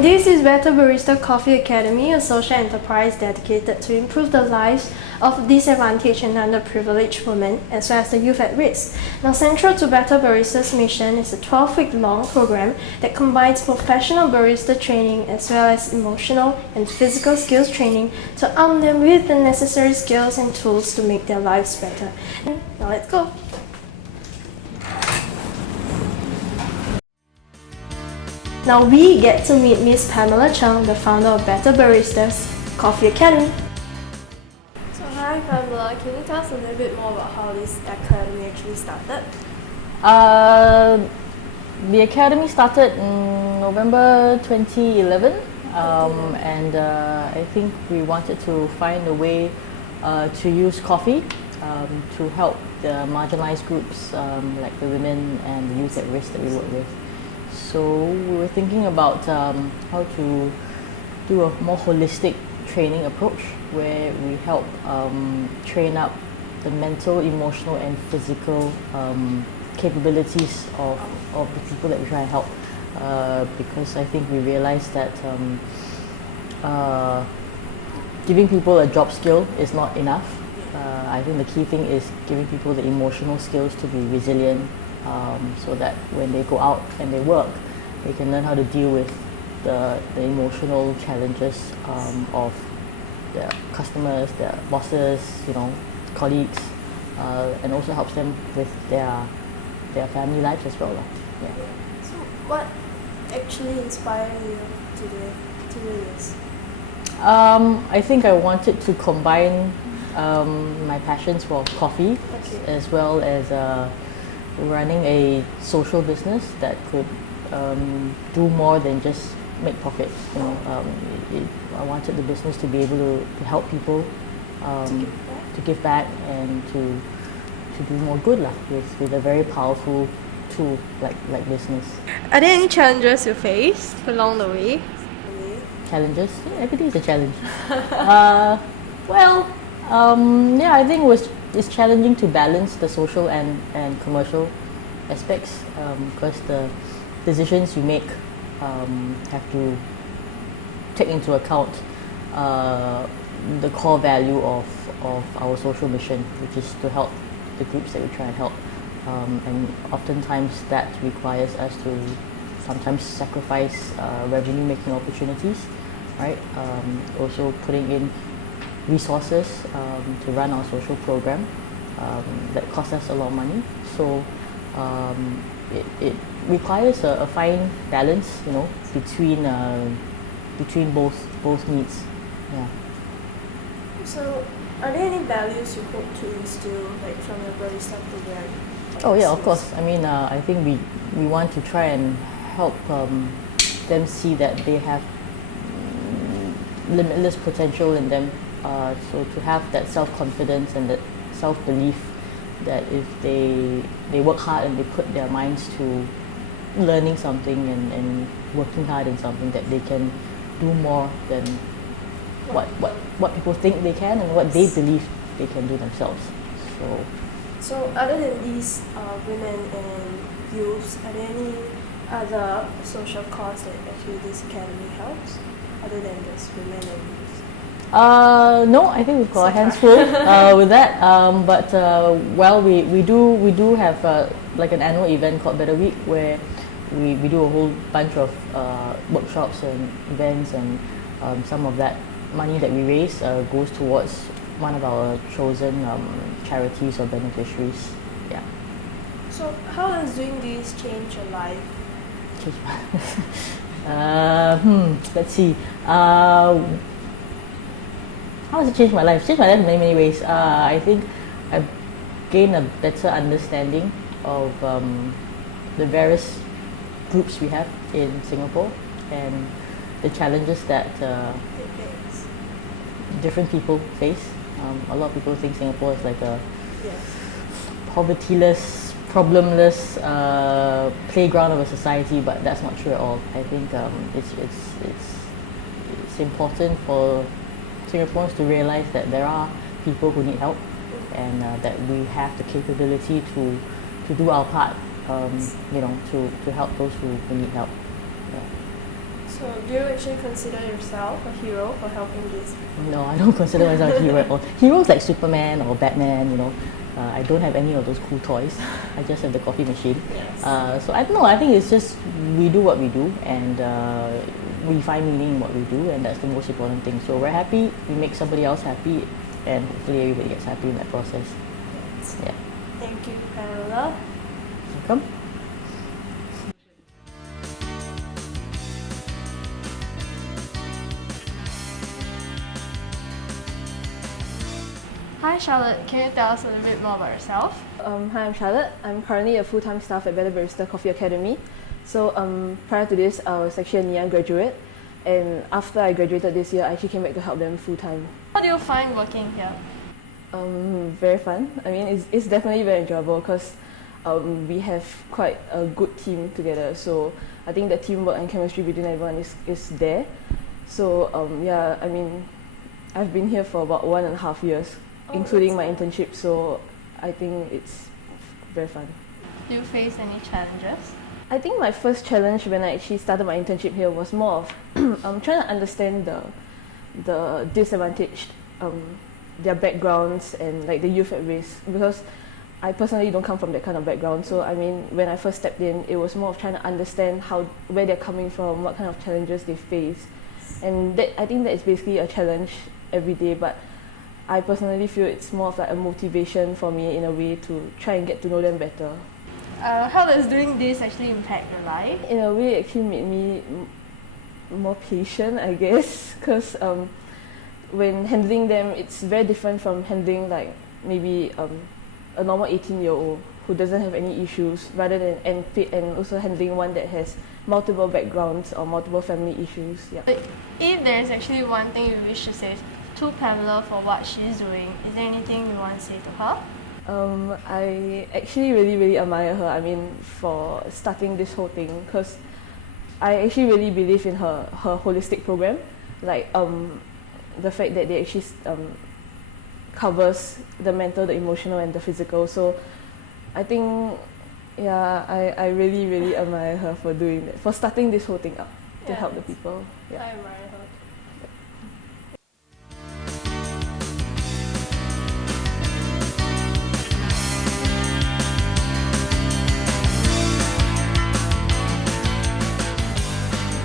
This is Bettr Barista Coffee Academy, a social enterprise dedicated to improve the lives of disadvantaged and underprivileged women, as well as the youth at risk. Now, central to Bettr Barista's mission is a 12-week-long program that combines professional barista training as well as emotional and physical skills training to arm them with the necessary skills and tools to make their lives better. Now, let's go! Now we get to meet Miss Pamela Chung, the founder of Bettr Barista's Coffee Academy. So hi Pamela, can you tell us a little bit more about how this academy actually started? The academy started in November 2011 and I think we wanted to find a way to use coffee to help the marginalized groups like the women and the youth at risk that we work with. So we were thinking about how to do a more holistic training approach where we help train up the mental, emotional and physical capabilities of the people that we try and help. Because I think we realized that giving people a job skill is not enough. I think the key thing is giving people the emotional skills to be resilient, so that when they go out and they work, they can learn how to deal with the emotional challenges of their customers, their bosses, colleagues, and also helps them with their family lives as well. Yeah. So what actually inspired you to do this? I think I wanted to combine my passions for coffee as well as running a social business that could do more than just make profit. I wanted the business to be able to help people, to give back and to do more good with a very powerful tool like business. Are there any challenges you faced along the way? Challenges? Yeah, everything is a challenge. I think it's challenging to balance the social and commercial aspects because the decisions you make have to take into account the core value of our social mission, which is to help the groups that we try and help. And oftentimes that requires us to sometimes sacrifice revenue-making opportunities, right? Also putting in resources to run our social program that costs us a lot of money. So it requires a fine balance, between both needs. Yeah. So, are there any values you hope to instill, from your barista program? Oh yeah, of course. I mean, I think we want to try and help them see that they have limitless potential in them. So to have that self-confidence and that self-belief that if they work hard and they put their minds to learning something and working hard in something, that they can do more than what people think they can and what they believe they can do themselves. So other than these women and youths, are there any other social cause that actually this academy helps, other than just women and youths? No, I think we've got our hands full with that. We do have an annual event called Better Week, where we do a whole bunch of workshops and events, and some of that money that we raise goes towards one of our chosen charities or beneficiaries. Yeah. So how does doing this change your life? Change my life? Let's see. How does it change my life? It's changed my life in many, many ways. I think I've gained a better understanding of the various groups we have in Singapore and the challenges that different people face. A lot of people think Singapore is like a povertyless, problemless playground of a society, but that's not true at all. I think it's important for Singaporeans to realize that there are people who need help, and that we have the capability to do our part, to help those who need help. Yeah. So, do you actually consider yourself a hero for helping this? No, I don't consider myself a hero at all. Heroes like Superman or Batman, you know. I don't have any of those cool toys. I just have the coffee machine. Yes. So I don't know. I think it's just we do what we do, and we find meaning in what we do, and that's the most important thing. So we're happy. We make somebody else happy, and hopefully everybody gets happy in that process. Yes. Yeah. Thank you, Pamela. Welcome. Hi Charlotte, can you tell us a little bit more about yourself? Hi, I'm Charlotte. I'm currently a full-time staff at Bettr Barista Coffee Academy. So prior to this, I was actually a Ngee Ann graduate, and after I graduated this year, I actually came back to help them full-time. How do you find working here? Very fun. I mean, it's definitely very enjoyable because we have quite a good team together. So I think the teamwork and chemistry between everyone is there. So yeah, I mean, I've been here for about 1.5 years, including my internship. So I think it's very fun. Do you face any challenges? I think my first challenge when I actually started my internship here was more of trying to understand the disadvantaged, their backgrounds and like the youth at risk, because I personally don't come from that kind of background. So I mean, when I first stepped in, it was more of trying to understand where they're coming from, what kind of challenges they face, and I think that is basically a challenge every day. But I personally feel it's more of like a motivation for me in a way to try and get to know them better. How does doing this actually impact your life? In a way, it actually made me more patient, I guess, because when handling them, it's very different from handling like maybe a normal 18-year-old who doesn't have any issues, rather than and also handling one that has multiple backgrounds or multiple family issues. Yeah. But if there is actually one thing you wish to say to Pamela for what she's doing, is there anything you want to say to her? I actually really admire her. I mean, for starting this whole thing, because I actually really believe in her holistic program. Like the fact that they actually covers the mental, the emotional, and the physical. So I think, yeah, I really admire her for doing that, for starting this whole thing up to help the people. Yeah. I admire her.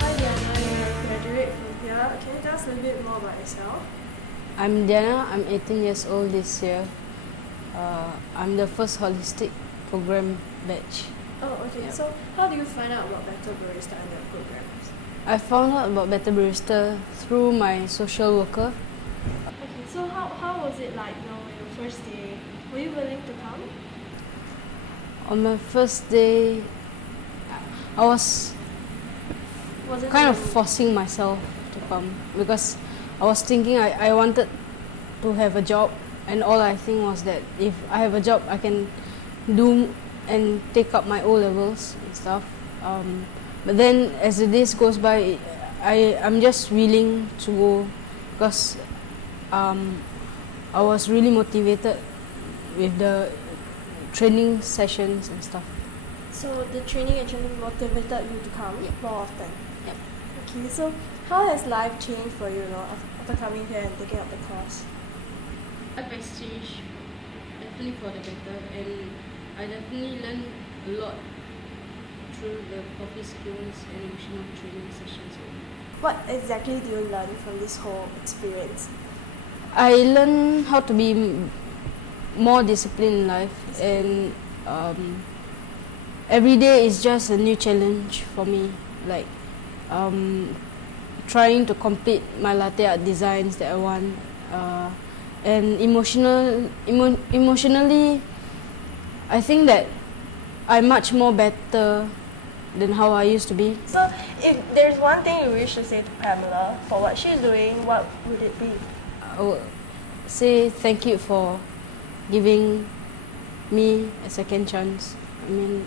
Hi Diana, you're a graduate from here. Can you tell us a little bit more about yourself? I'm Diana, I'm 18 years old this year. I'm the first holistic program batch. Oh, okay. Yeah. So how do you find out about Bettr Barista and their programs? I found out about Bettr Barista through my social worker. Okay, so how was it like, your first day? Were you willing to come? On my first day, I was Was it kind of really- forcing myself to come because I was thinking I wanted to have a job, and all I think was that if I have a job, I can do and take up my O levels and stuff. But then as the days goes by, I'm just willing to go because I was really motivated with the training sessions and stuff. So the training actually motivated you to come more often? Yep. Okay, so how has life changed for you, after coming here and taking up the course? Life has changed definitely for the better, and I definitely learned a lot through the coffee skills and emotional training sessions. What exactly do you learn from this whole experience? I learned how to be more disciplined in life, and every day is just a new challenge for me. Like trying to complete my latte art designs that I want, and emotionally, I think that I'm much more better than how I used to be. So if there's one thing you wish to say to Pamela for what she's doing, what would it be? I would say thank you for giving me a second chance. I mean,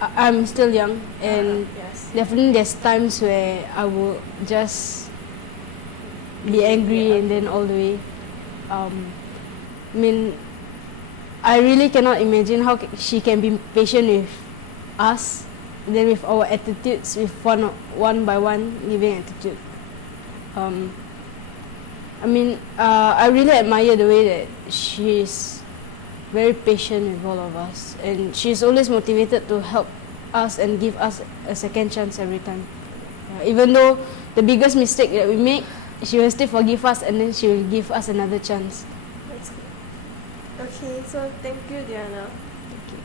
I'm still young, and Yes. definitely there's times where I will just be angry and then all the way. I mean, I really cannot imagine how she can be patient with us then with our attitudes, with one by one living attitude. I really admire the way that she's very patient with all of us, and she's always motivated to help us and give us a second chance every time. Even though the biggest mistake that we make, she will still forgive us, and then she will give us another chance. That's good. Okay, so thank you, Diana. Thank you.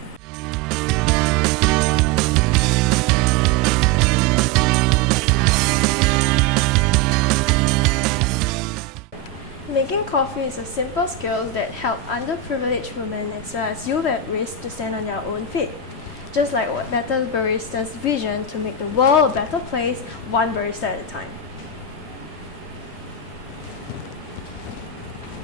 Making coffee is a simple skill that help underprivileged women as well as youth at risk to stand on their own feet. Just like what Bettr Barista's vision to make the world a better place, one barista at a time.